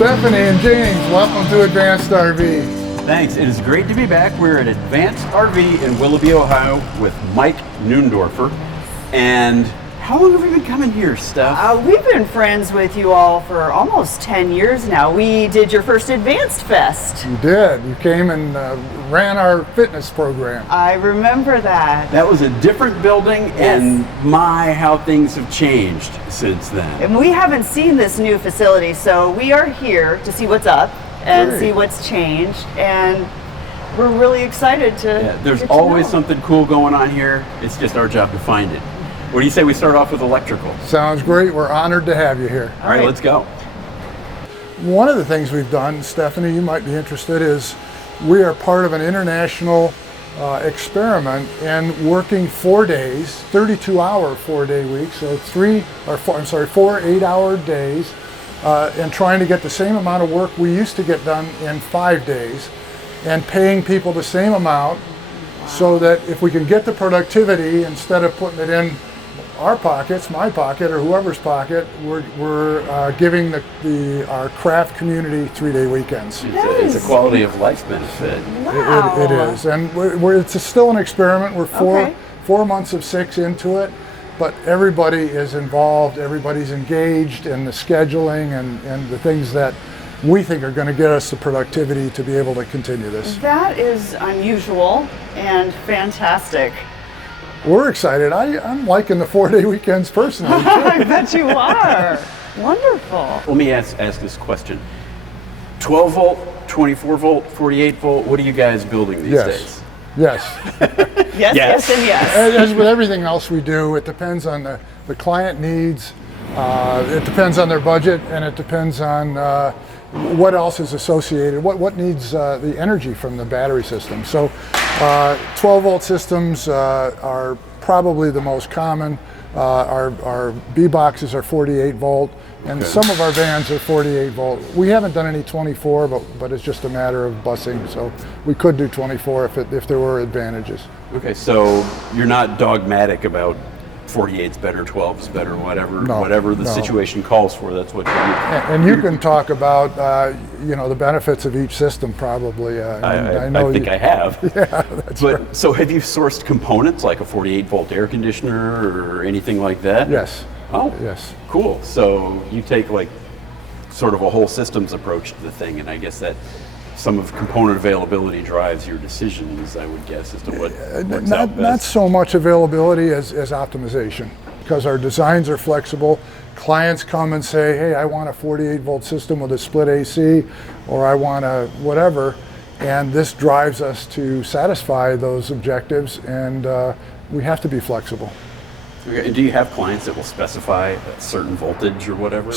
Stephanie and James, welcome to Advanced RV. Thanks. It is great to be back. We're at Advanced RV in Willoughby, Ohio with Mike Neundorfer. And how long have we been coming here, Steph? We've been friends with you all for almost 10 years now. We did your first Advanced Fest. You did. You came and ran our fitness program. I remember that. That was a different building, and my, how things have changed since then. And we haven't seen this new facility, so we are here to see what's up and see what's changed. And we're really excited to there's always something cool going on here. It's just our job to find it. What do you say we start off with electrical? Sounds great. We're honored to have you here. All right, let's go. One of the things we've done, Stephanie, you might be interested, is we are part of an international experiment in working 4 days, 32-hour 4-day weeks, so 4 8-hour days, and trying to get the same amount of work we used to get done in 5 days, and paying people the same amount, so that if we can get the productivity instead of putting it in our pockets, my pocket, or whoever's pocket, we're giving our craft community 3-day weekends. It's a quality of life benefit. Wow. It is, and it's still an experiment. We're 4 months of 6 into it, but everybody is involved, everybody's engaged in the scheduling and the things that we think are going to get us the productivity to be able to continue this. That is unusual and fantastic. We're excited. I'm liking the 4-day weekends personally. I bet you are. Wonderful. Let me ask this question. 12 volt, 24 volt, 48 volt, what are you guys building these days? Yes. Yes, and yes. As with everything else we do, it depends on the client needs, it depends on their budget, and it depends on what else is associated, what needs the energy from the battery system. So 12 volt systems are probably the most common. Our B boxes are 48 volt, and some of our vans are 48 volt. We haven't done any 24, but it's just a matter of busing, so we could do 24 if there were advantages. Okay, so you're not dogmatic about 48's better, 12's better, whatever the situation calls for, that's what you do. And you can talk about the benefits of each system probably. I think I have. Yeah, that's right. So have you sourced components like a 48 volt air conditioner or anything like that? Yes. Oh, yes. Cool. So you take like sort of a whole systems approach to the thing, and I guess that some of component availability drives your decisions, I would guess, as to what works out best. Not so much availability as optimization, because our designs are flexible. Clients come and say, hey, I want a 48 volt system with a split AC, or I want a whatever, and this drives us to satisfy those objectives, and we have to be flexible. Okay. Do you have clients that will specify a certain voltage or whatever?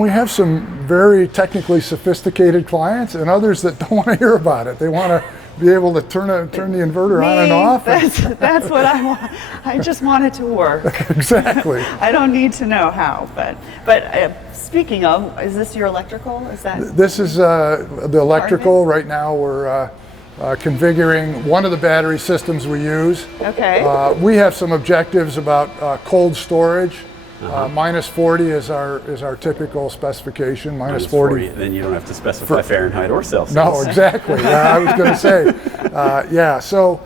We have some very technically sophisticated clients, and others that don't want to hear about it. They want to be able to turn the inverter on and off. That's what I want. I just want it to work. Exactly. I don't need to know how, but speaking of, is this your electrical? Is that? This is the electrical. Right now we're configuring one of the battery systems we use. Okay. We have some objectives about cold storage. Minus 40 is our typical specification. Minus 40. Then you don't have to specify Fahrenheit or Celsius. No, exactly. I was going to say. So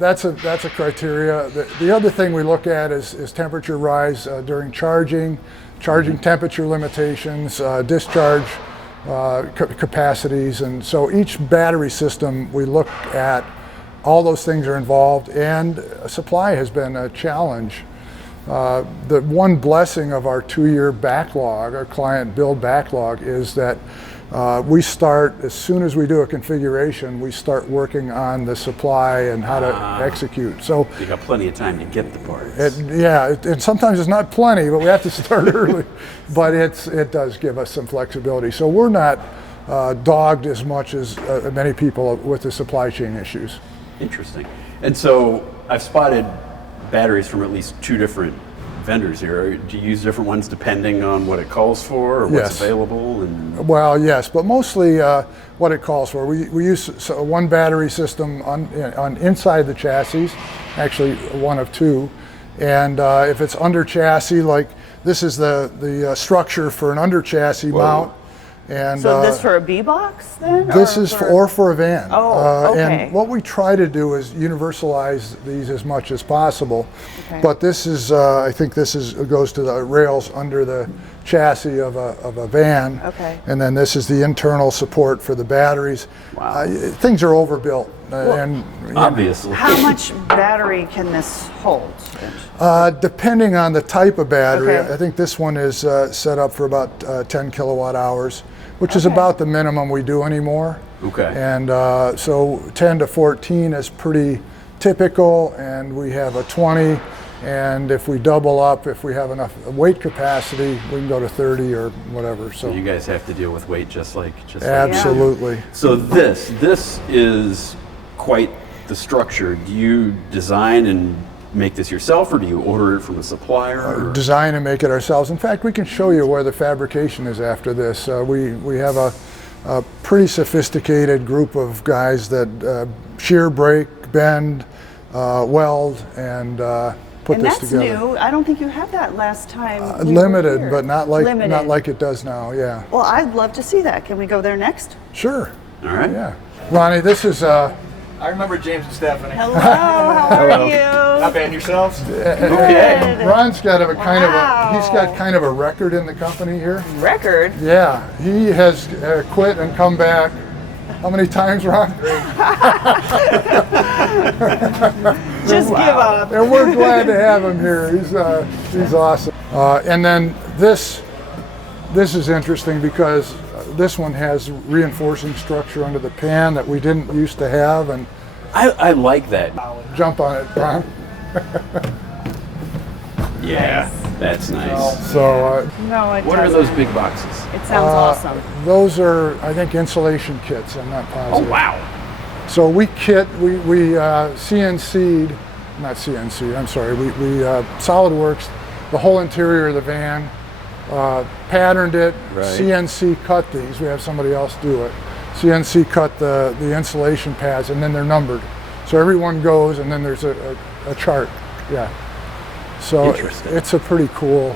that's a criteria. The other thing we look at is temperature rise during charging temperature limitations, discharge capacities, and so each battery system we look at, all those things are involved, and supply has been a challenge. The one blessing of our 2-year backlog, our client build backlog, is that we start, as soon as we do a configuration, we start working on the supply and how to execute. So you got plenty of time to get the parts. And sometimes it's not plenty, but we have to start early. But it does give us some flexibility. So we're not dogged as much as many people with the supply chain issues. Interesting. And so I've spotted batteries from at least 2 different vendors here. Do you use different ones depending on what it calls for or what's available? Well, yes, but mostly what it calls for. We use one battery system on inside the chassis, actually one of 2. And if it's under chassis, like this is the structure for an under chassis mount. And So this for a B box then? this is for a van. Oh, okay. And what we try to do is universalize these as much as possible. Okay. But this is, I think this is goes to the rails under the chassis of a van. Okay. And then this is the internal support for the batteries. Wow. Things are overbuilt. And you know, Obviously. How much battery can this hold? depending on the type of battery, Okay. I think this one is set up for about 10 kilowatt hours, which is Okay. about the minimum we do anymore. Okay. And so 10 to 14 is pretty typical, and we have a 20. And if we double up, if we have enough weight capacity, we can go to 30 or whatever. So You guys have to deal with weight just like absolutely. So this is quite the structure. Do you design and make this yourself, or do you order it from a supplier? or- Design and make it ourselves. In fact, we can show you where the fabrication is after this. We have a pretty sophisticated group of guys that shear, break, bend, weld, and put And this that's together. new. I don't think you had that last time. we were Limited, here. but not like Limited. it does now. Yeah, Well, I'd love to see that. Can we go there next? sure. All right. Yeah, Ronnie, this is I remember James and Stephanie. Hello, how are you? Not bad, yourselves? Okay. Ron's got a kind Wow. of he's got kind of a record in the company here. Record. Yeah, he has quit and come back. How many times, Ron? Just give up. And we're glad to have him here. He's awesome. And then this is interesting because this one has reinforcing structure under the pan that we didn't used to have, and I like that. jump on it, Ron. Yeah, that's nice. So No, it What are doesn't. those big boxes? It sounds awesome. those are, I think, insulation kits. I'm not Oh positive. wow. So we CNC'd, not CNC, I'm sorry, we SolidWorks the whole interior of the van, patterned it, Right. CNC cut these, we have somebody else do it. CNC cut the insulation pads, and then they're numbered. So everyone goes, and then there's a chart, yeah. So Interesting. it's a pretty cool,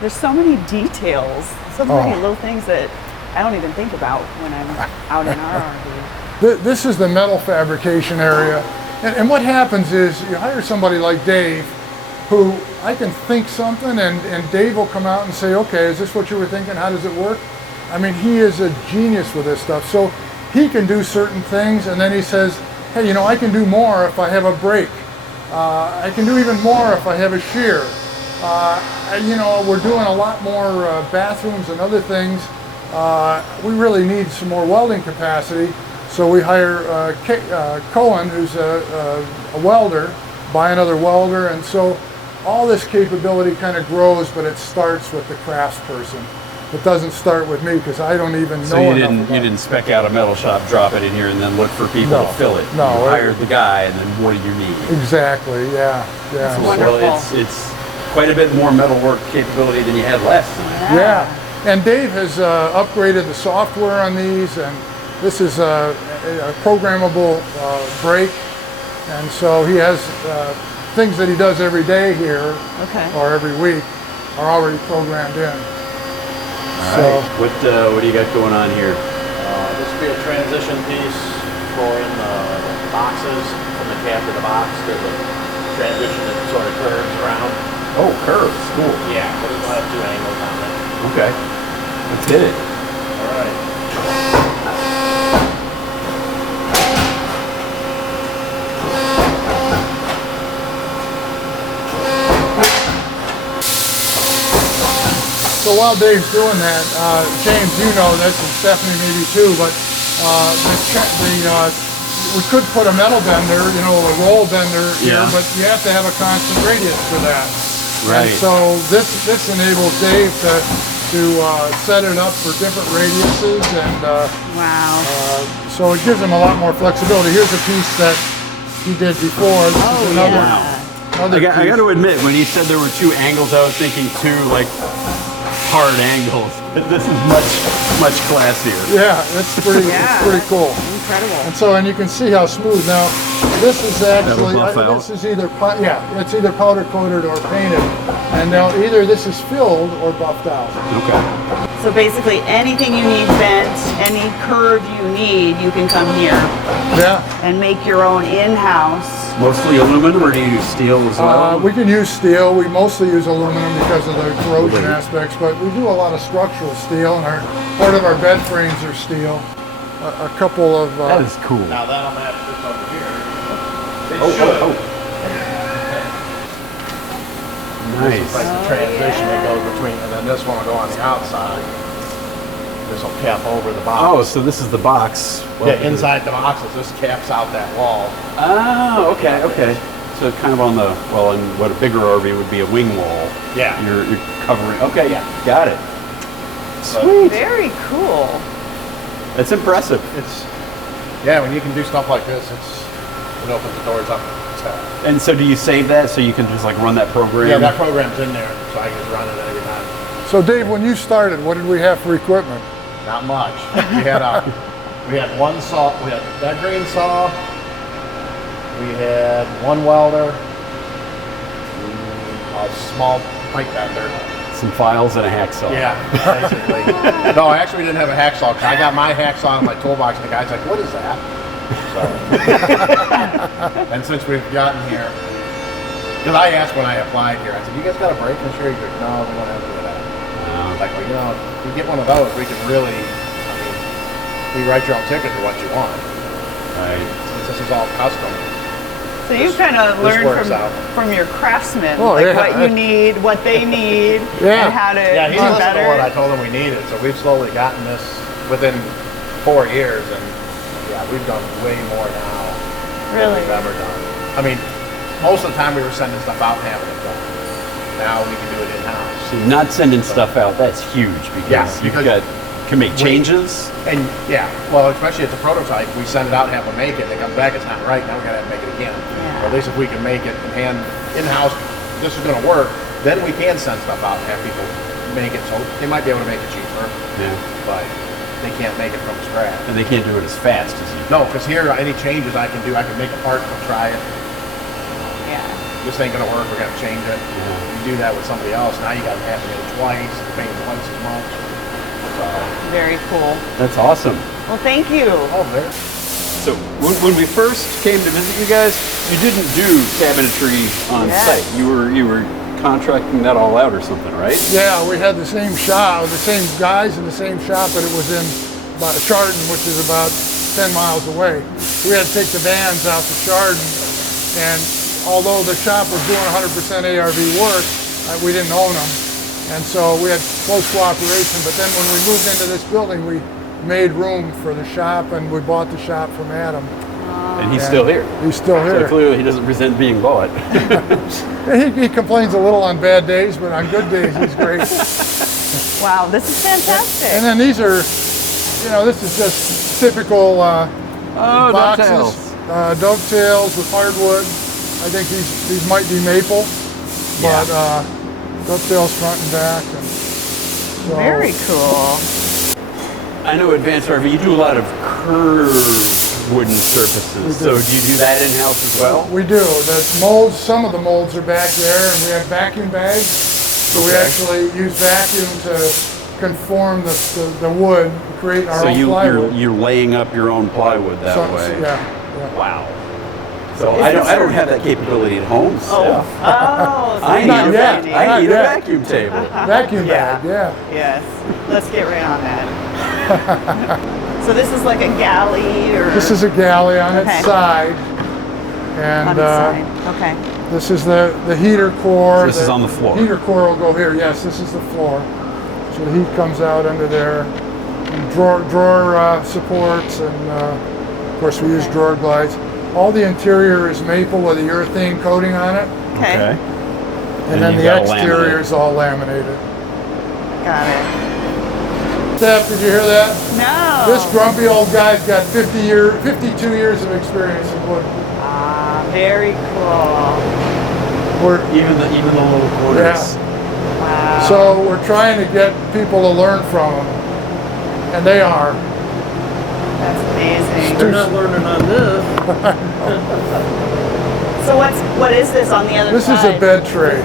There's so many details, so many Oh. little things that I don't even think about when I'm out in our RV. This is the metal fabrication area. And what happens is you hire somebody like Dave, who I can think something, and Dave will come out and say, okay, is this what you were thinking? How does it work? I mean, he is a genius with this stuff. So he can do certain things, and then he says, hey, I can do more if I have a brake. I can do even more if I have a shear. We're doing a lot more bathrooms and other things. We really need some more welding capacity. So we hire Cohen, who's a welder, buy another welder, and so all this capability kind of grows, but it starts with the craftsperson. It doesn't start with me because I don't even know So you enough didn't about you didn't spec out a metal shop, drop it in here, and then look for people No. to fill it. No. You hired the guy, and then what do you need? Exactly, yeah. wonderful. Well, it's quite a bit more metal work capability than you had last time. Yeah, and Dave has upgraded the software on these, and this is a programmable brake, and so he has things that he does every day here, Okay. or every week, are already programmed in. All right. What do you got going on here? This would be a transition piece for in the boxes from the cab to the box. There's a transition that sort of curves around. Oh, curves. Cool. Yeah, but we'll have two angles on it. Okay. Let's hit it. All right. So while Dave's doing that, James, you know this, and Stephanie maybe too, but we could put a metal bender, a roll bender here, Yeah. but you have to have a constant radius for that. Right. And so this enables Dave to set it up for different radiuses, and Wow. so it gives him a lot more flexibility. Here's a piece that he did before. This is another, yeah. another I got piece. to admit, when he said there were two angles, I was thinking two hard angles. This is much classier. Yeah, it's pretty cool. Incredible. And so, and you can see how smooth. Now, this is actually, buff out? this is either, it's either powder coated or painted. And now either this is filled or buffed out. Okay. So So basically anything you need bent, any curve you need, you can come here Yeah. and make your own in-house. Mostly aluminum, or do you use steel as well? We can use steel. We mostly use aluminum because of the corrosion aspects, but we do a lot of structural steel, and part of our bed frames are steel. A couple of... That is cool. Now that'll match this over here. It Oh, should. oh, This is nice. like the transition that goes between, and then this one will go on the outside. This will cap over the box. Oh, so this is the box. Yeah, inside the boxes, this caps out that wall. Oh, okay, okay. So kind of on the, well, in what a bigger RV would be a wing wall. Yeah. You're covering, okay, Yeah. got it. So Sweet. Very cool. That's impressive. it's, yeah, when you can do stuff like this, it opens the doors up. And so do you save that so you can just like run that program? Yeah, that program's in there, so I can just run it every time. So Dave, when you started, what did we have for equipment? Not much. We had one saw, we had that green saw, we had one welder, a small pipe bender. Some files and a hacksaw. Yeah, basically. No, actually we didn't have a hacksaw, because I got my hacksaw in my toolbox, and the guy's like, what is that? So, and since we've gotten here, because I asked when I applied here, I said, you guys got a brake machine? He's like, no, we don't have any of that. Like, well, you know, if we get one of those, we can really, I mean, we write your own ticket to what you want. Right. Since this is all custom. So you kind of this learned works out. from your craftsmen, Oh, like yeah. what you need, what they need, Yeah. and how to Yeah, he do listened to what I better. told him we needed, so we've slowly gotten this within 4 years, and yeah, we've done way more now than Really? we've ever done. I mean, most of the time we were sending stuff out and having it done. Now we can do it in-house. So not sending stuff out, that's huge because Yeah, you've because- can make changes. And yeah, well, especially at the prototype, we send it out and have them make it. They come back, it's not right. Now we gotta have to make it again. Yeah. Or at least if we can make it and hand in-house, this is gonna work. Then we can send stuff out and have people make it. So they might be able to make it cheaper, Yeah. but they can't make it from scratch. And they can't do it as fast as you. No, because here, any changes I can do, I can make a part, we'll try it. Yeah. This ain't gonna work, we're gonna change it. You do that with somebody else, now you gotta have it twice, paying twice as much. So, Very cool. That's awesome. Well, thank you. oh, there. So when we first came to visit you guys, you didn't do cabinetry on Yes. site. You were contracting that all out or something, right? Yeah, we had the same shop, the same guys in the same shop, but it was in Chardon, which is about 10 miles away. We had to take the vans out to Chardon, and although the shop was doing 100% ARV work, we didn't own them. And so we had close cooperation, but then when we moved into this building, we made room for the shop, and we bought the shop from Adam. And he's still here. He's still So here. clearly he doesn't resent being bought. He complains a little on bad days, but on good days, he's great. Wow, this is fantastic. And then these are, you know, this is just typical boxes, dovetails. dovetails with hardwood. I think these might be maple, but dovetails front and back. And so, Very cool. I know Advanced RV, you do a lot of curved wooden surfaces. So do you do that in-house as well? We do. The molds, some of the molds are back there, and we have vacuum bags. So we Okay. actually use vacuum to conform the wood, create our So own plywood. you're laying up your own plywood that So- way. Yeah. Wow. So I don't have that capability at home. So Oh, so I need, Not a, yet. vac- I Not need a yet. vacuum table. Vacuum Yeah. bag, yeah. yes. Let's get right on that. So this is like a galley, or This is a galley on Okay. its side. And on the side. Okay. this is the heater core. So this is on the floor. Heater core will go here. Yes, this is the floor. So the heat comes out under there. And drawer supports, and of course we use drawer glides. All the interior is maple with a urethane coating on it, Okay. and then you've the got a exterior laminate. is all laminated. Got it. Steph, did you hear that? No. This grumpy old guy's got 52 years of experience in wood. Ah, very cool. We're, Even the little quarters. Wow. So we're trying to get people to learn from them, and they are. That's amazing. They're not learning on this. So what is this on the other This is side? a bed tray,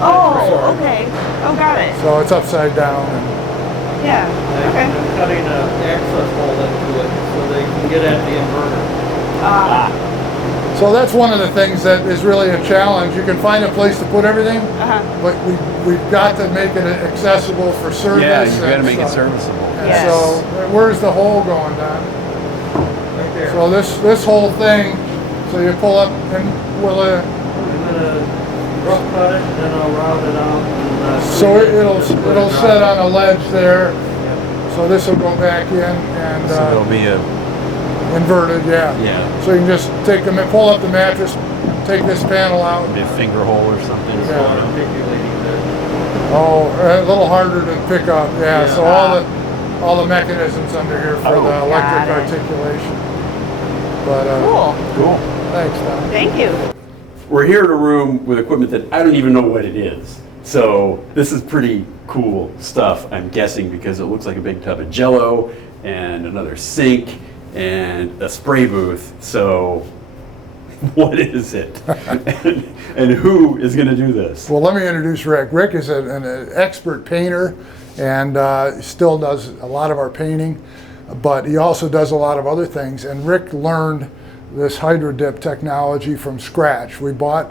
Oh, okay. Oh, got it. so it's upside down. And Yeah. Okay. I'm cutting an access hole into it so they can get at the inverter. So that's one of the things that is really a challenge. You can find a place to put everything, but we've got to make it accessible for service. Yeah, you got to and make it stuff. serviceable. And Yes. so where's the hole going, Don? Right there. So this whole thing, so you pull up and will I'm gonna rough cut it and then I'll round it out. And, so it'll set on a ledge there. Yeah. So this will go back in and So there'll be a inverted, yeah. yeah, So you can just take them and pull up the mattress, take this panel out. a finger hole or something. Just Yeah. not articulating that. Oh, a little harder to pick up, yeah. Yeah. So all the mechanisms under here for Oh, the electric got it. articulation. But Cool. Cool. thanks, Don. Thank you. We're here in a room with equipment that I don't even know what it is. So this is pretty cool stuff, I'm guessing, because it looks like a big tub of Jell-O and another sink and a spray booth. So what is it? and who is going to do this? Well, let me introduce Rick. Rick is an expert painter and still does a lot of our painting, but he also does a lot of other things. And Rick learned this Hydrodip technology from scratch. We bought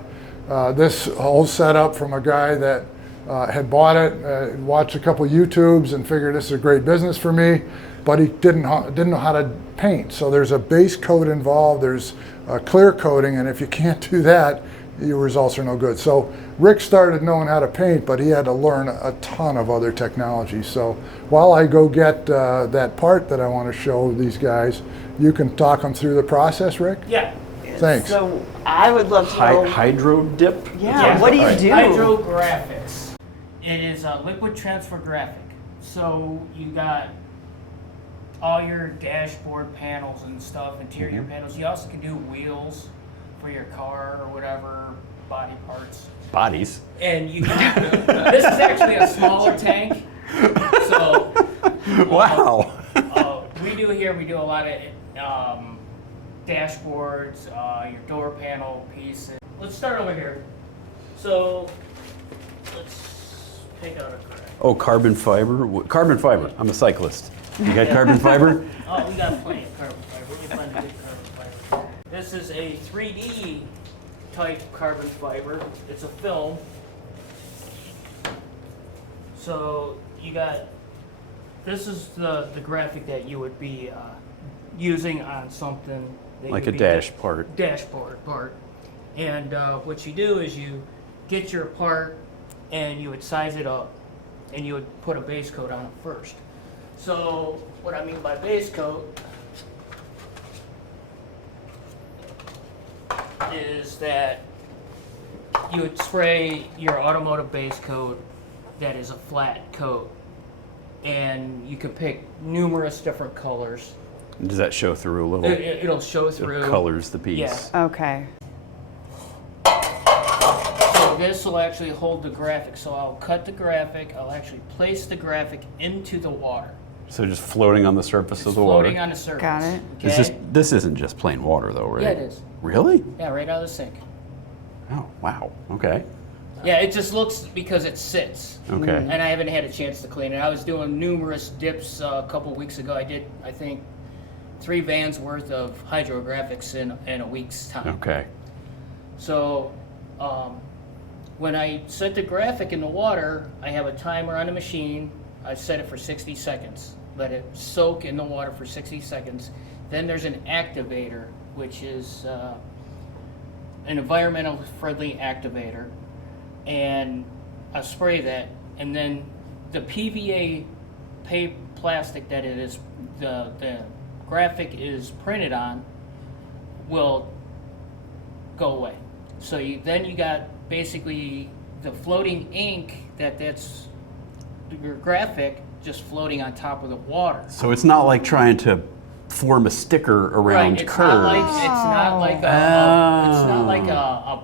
this whole setup from a guy that had bought it, watched a couple YouTubes and figured this is a great business for me, but he didn't know how to paint. So there's a base coat involved, there's a clear coating, and if you can't do that, your results are no good. So Rick started knowing how to paint, but he had to learn a ton of other technology. So while I go get that part that I want to show these guys, you can talk them through the process, Rick? Yeah. Thanks. So I would love to know. Hydro dip? Yeah. What do you do? Hydrographics. It is a liquid transfer graphic. So you got all your dashboard panels and stuff, interior panels. You also can do wheels for your car or whatever, body parts. Bodies. And you can, this is actually a smaller tank. So Wow. we do a lot of dashboards, your door panel pieces. Let's start over here. So let's take out a crack. Oh, carbon fiber? Carbon fiber. I'm a cyclist. You got carbon fiber? Oh, we got plenty of carbon fiber. We can find a good carbon fiber. This is a 3D type carbon fiber. It's a film. So you got, this is the graphic that you would be using on something. That Like you'd a be dashboard part. And what you do is you get your part and you would size it up and you would put a base coat on it first. So what I mean by base coat is that you would spray your automotive base coat that is a flat coat, and you can pick numerous different colors. Does that show through a little? It'll show through. It colors the piece. Yeah. Okay. So this will actually hold the graphic. So I'll cut the graphic. I'll actually place the graphic into the water. So just floating on the surface It's of the water. floating on the surface. Got it. Okay? This isn't just plain water though, right? Yeah, it is. Really? Yeah, right out of the sink. Oh, wow. Okay. Yeah, it just looks because it sits. Okay. And I haven't had a chance to clean it. I was doing numerous dips a couple weeks ago. I did, I think, 3 vans worth of hydrographics in a week's time. Okay. So when I set the graphic in the water, I have a timer on the machine. I set it for 60 seconds. Let it soak in the water for 60 seconds. Then there's an activator, which is an environmental friendly activator. And I spray that, and then the PVA plastic that it is, the graphic is printed on will go away. So then you got basically the floating ink that's your graphic just floating on top of the water. So it's not like trying to form a sticker around Right, it's curves. not like a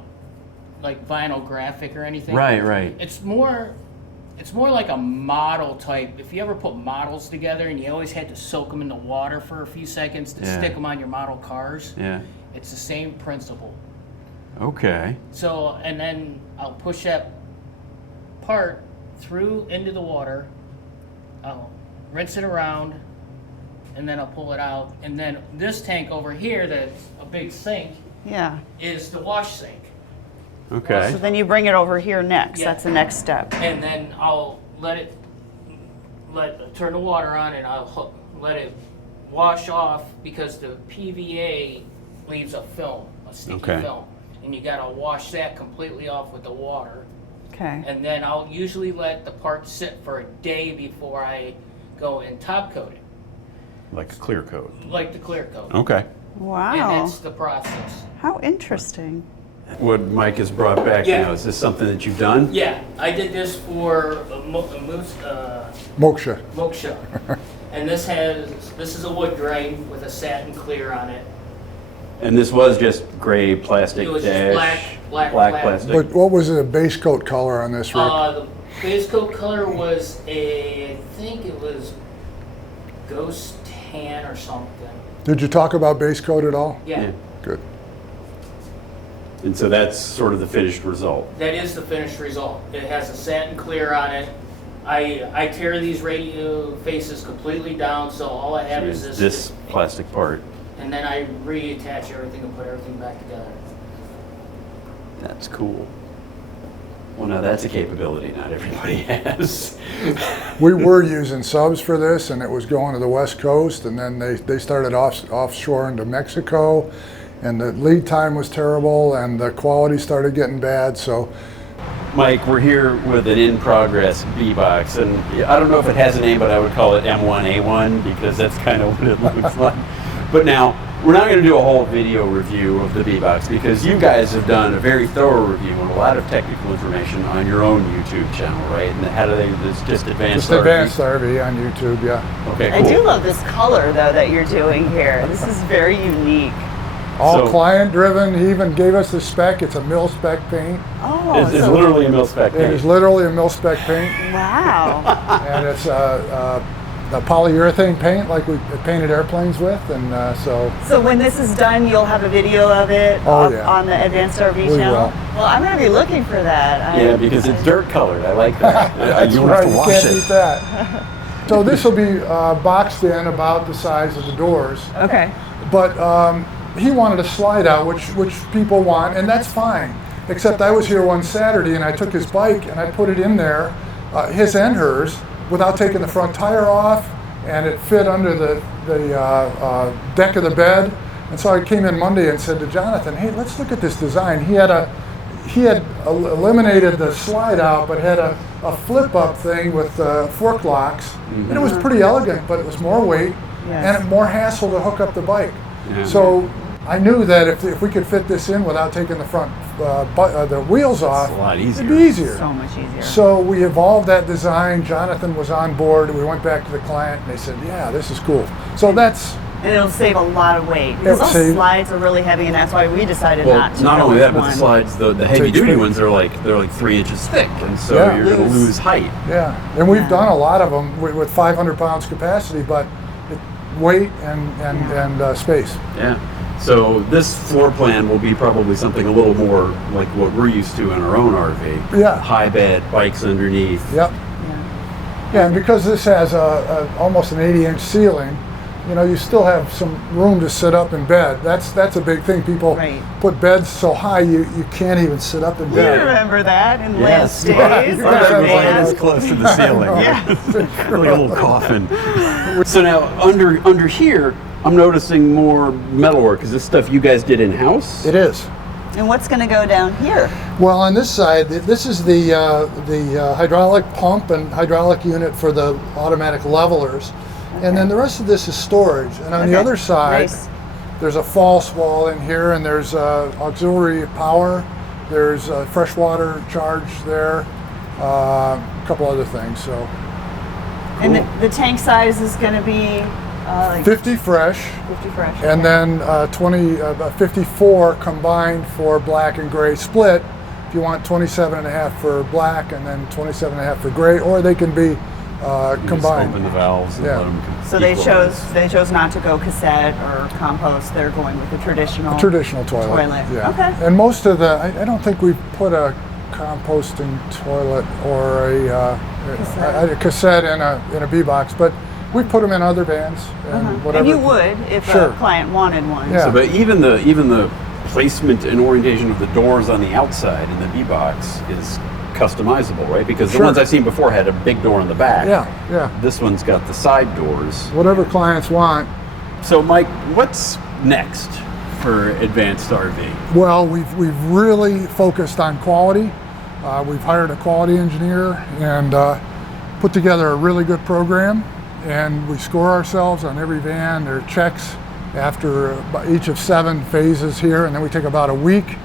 like vinyl graphic or anything. Right. It's more like a model type. If you ever put models together and you always had to soak them in the water for a few seconds to Yeah. stick them on your model cars, Yeah. it's the same principle. Okay. So, and then I'll push that part through into the water. I'll rinse it around, and then I'll pull it out. And then this tank over here, that's a big sink, Yeah. is the wash sink. Okay. So then you bring it over here next. Yeah. That's the next step. And then I'll turn the water on, and let it wash off, because the PVA leaves a film, a sticky Okay. film, and you gotta wash that completely off with the water. Okay. And then I'll usually let the part sit for a day before I go and top coat it, Like a clear coat. like the clear coat. Okay. And Wow. that's the process. How interesting. What Mike has brought back Yeah. now, is this something that you've done? Yeah, I did this for Moksha. Moksha. And this is a wood grain with a satin clear on it. And this was just gray plastic It was just dash, black plastic. But what was the base coat color on this, Rick? The base coat color was I think it was ghost tan or something. Did you talk about base coat at all? Yeah, Yeah. Good. And so that's sort of the finished result. that is the finished result. It has a satin clear on it. I tear these radio faces completely down, so all I have is This plastic part. and then I reattach everything and put everything back together. That's cool. Well, now that's a capability not everybody has. We were using subs for this, and it was going to the West Coast, and then they started offshore into Mexico, and the lead time was terrible, and the quality started getting bad. So Mike, we're here with an in-progress B-Box, and I don't know if it has a name, but I would call it M1A1 because that's kind of what it looks like. But now, we're not going to do a whole video review of the B-Box because you guys have done a very thorough review and a lot of technical information on your own YouTube channel, right? And how do they, it's just advanced RV? Advanced RV on YouTube, yeah. Okay, I cool. do love this color though that you're doing here. This is very unique. All So- client driven. He even gave us the spec. It's a mil spec paint. Oh, It's so literally a mil-spec It paint. is literally a mil spec paint, wow. and it's a polyurethane paint like we painted airplanes with, and so So when this is done, you'll have a video of it Oh, up yeah. on the Advanced RV We channel? will. Well, I'm going to be looking for that. Yeah, because it's dirt colored. I like that. that's you don't right. have to You wash can't it. beat that. So this will be boxed in about the size of the doors. Okay. But he wanted a slide out, which people want, and that's fine. Except I was here one Saturday and I took his bike and I put it in there, his and hers, without taking the front tire off, and it fit under the deck of the bed. And so I came in Monday and said to Jonathan, "Hey, let's look at this design." He had eliminated the slide out, but had a flip up thing with fork locks, and it was pretty elegant, but it was more weight Yes. and more hassle to hook up the bike. Yeah. So I knew that if we could fit this in without taking the front the wheels off, a lot it'd easier. be easier. So much easier. So we evolved that design. Jonathan was on board. We went back to the client and they said, "Yeah, this is cool." So that's And it'll save a lot of weight. Because It'll those save- slides are really heavy, and that's why we decided Well, not to not go only with that, but the one. slides, the heavy duty big. ones are they're 3 inches thick, and so Yeah. you're going to lose height. yeah. And we've Yeah. done a lot of them with 500 pounds capacity, but weight and space. Yeah. So this floor plan will be probably something a little more like what we're used to in our own RV. Yeah. High bed, bikes underneath. Yep. Yeah, and because this has almost an 80-inch ceiling, you know, you still have some room to sit up in bed. That's a big thing. People Right. put beds so high you can't even sit up in You bed. remember that in Yes. Lance Right. days? You in guys the have one of van? those. Close to the ceiling. Yeah. like a little coffin. So now under here, I'm noticing more metalwork. Is this stuff you guys did in house? It is. And what's going to go down here? Well, on this side, this is the hydraulic pump and hydraulic unit for the automatic levelers. And then the rest of this is storage. And on the Okay. other side, Nice. there's a false wall in here, and there's auxiliary power. There's freshwater charge there, a couple other things. So And the tank size is going to be like 50 fresh, 50 fresh. and okay. then 54 combined for black and gray split. If you want 27.5 for black and then 27.5 for gray, or they can be You just combined. open the valves and Yeah. let them So they equalize. chose not to go cassette or compost. They're going with the traditional. Traditional toilet. Toilet. Yeah. Okay. And most of the, I don't think we've put a composting toilet or a cassette in a B box, but We put them in other vans and whatever. And you would if Sure. a client wanted one. Yeah. So, but even the placement and orientation of the doors on the outside in the B-box is customizable, right? Because the Sure. ones I've seen before had a big door in the back. Yeah, yeah. This one's got the side doors. Whatever clients want. So, Mike, what's next for Advanced RV? Well, we've really focused on quality. We've hired a quality engineer and put together a really good program. And we score ourselves on every van. There are checks after each of 7 phases here, and then we take about a week.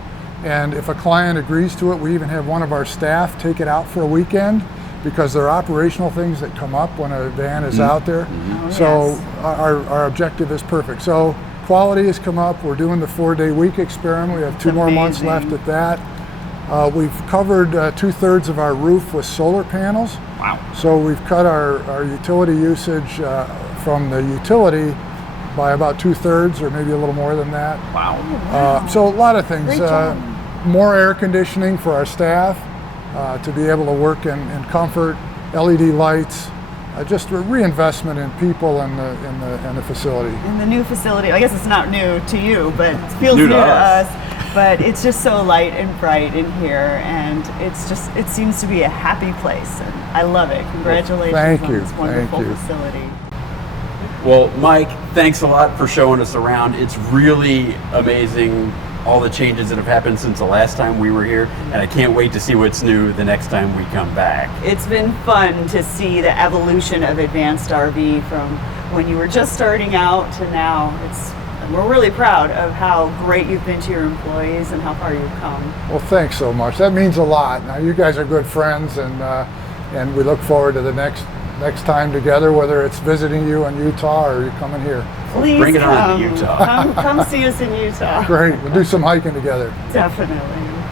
And if a client agrees to it, we even have one of our staff take it out for a weekend because there are operational things that come up when a van is out there. Oh, So yes. our objective is perfect. So quality has come up. We're doing the 4-day week experiment. We have 2 more months amazing. left at that. We've covered 2/3 of our roof with solar panels. Wow. So we've cut our utility usage from the utility by about 2/3 or maybe a little more than that. Wow. So a lot of things. Great job. More air conditioning for our staff to be able to work in comfort, LED lights, just a reinvestment in people and the facility. In the new facility, I guess it's not new to you, but it feels New new to to us. us. But it's just so light and bright in here, and it seems to be a happy place, and I love it. Congratulations thank on you, this wonderful thank you. facility. Well, Mike, thanks a lot for showing us around. It's really amazing all the changes that have happened since the last time we were here, and I can't wait to see what's new the next time we come back. It's been fun to see the evolution of Advanced RV from when you were just starting out to now. We're really proud of how great you've been to your employees and how far you've come. Well, thanks so much. That means a lot. Now, you guys are good friends, and we look forward to the next time together, whether it's visiting you in Utah or you coming here. Please Bring it on come. to Utah. Come see us in Utah. Great. We'll do some hiking together. Definitely.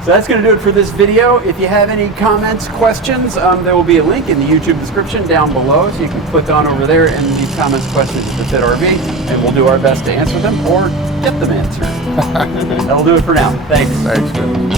So that's going to do it for this video. If you have any comments, questions, there will be a link in the YouTube description down below, so you can click on over there and leave comments, questions to Fit RV, and we'll do our best to answer them or get them answered. That'll do it for now. Thanks. Thanks, man.